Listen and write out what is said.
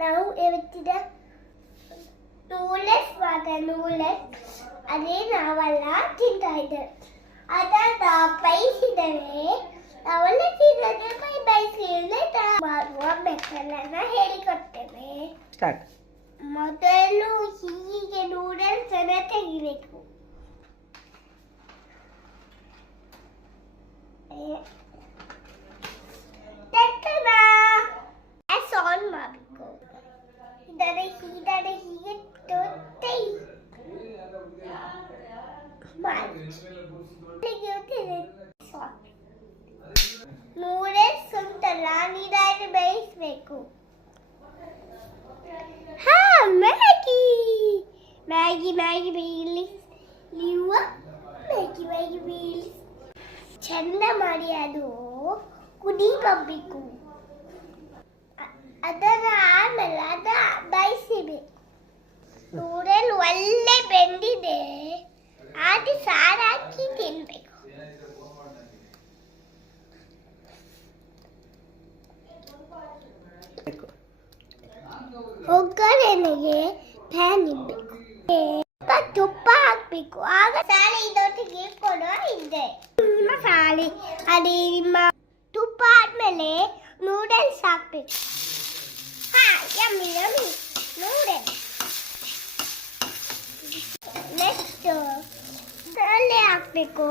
ನಾವು ಇವತ್ತಿನ noodles noodles ಅದೇ ನಾವೆಲ್ಲ ತಿಂತಾ ಇದ್ದೇವೆ. ಅದನ್ನ ಬಯಸಿದರೆ ನಾವೆಲ್ಲ ತಿನ್ನೋದೇ ಬಯಸಿದ್ರೆ ಮಾಡುವ ಮೆಥಡನ್ನ ಹೇಳಿಕೊಡ್ತೇವೆ. ಸ್ಟಾರ್ಟ್. ಮೊದಲು ಹೀಗೆ ನೂಡಲ್ಸ್ ಅನ್ನ ತೆಗಿಬೇಕು. ಗ್ಯಾಸ್ ಆನ್ ಮಾಡಬೇಕು. ಇದರ ಹೀಗೆ ತೊಟ್ಟೆ ನೂಡಲ್ಸ್ ಉಂಟಲ್ಲ ನೀರಲ್ಲಿ ಬೇಯಿಸಬೇಕು. ಹಾ, ಮ್ಯಾಗಿ ಮ್ಯಾಗಿ ಮ್ಯಾಗಿ ಬೇಯಿಸಲಿವ ಮ್ಯಾಗಿ ಮ್ಯಾಗಿ ಬೇಯಿಸಿ ಚಂದ ಮಾಡಿ ಅದು ಕುದಿ ಬರಬೇಕು. ಅದರ ಆಮೇಲೆ ಅದ ಬೇಯಿಸಬೇಕು. ನೂಡಲ್ ಒಳ್ಳೆ ಬೆಂದಿದೆ, ಅದು ಸಾರು ಹಾಕಿ ತಿನ್ಬೇಕು. ಒಗ್ಗರಣೆಗೆ ಪ್ಯಾನ್ ಇಡಬೇಕು, ತುಪ್ಪ ಹಾಕ್ಬೇಕು. ಆಗ ಮಸಾಲೆ ಇದೊಟ್ಟಿಗೆ ಕೊಡೋ ಇದೆ ಮಸಾಲೆ. ಅದೇ ನಿಮ್ಮ ತುಪ್ಪ ಆದ್ಮೇಲೆ ನೂಡಲ್ಸ್ ಹಾಕ್ಬೇಕು. ಹಾ, ಯಮ್ಮಿ ಯಮ್ಮಿ ನೂಡಲ್ಸ್. ನೆಕ್ಸ್ಟ್ ಅಲ್ಲೇ ಹಾಕ್ಬೇಕು.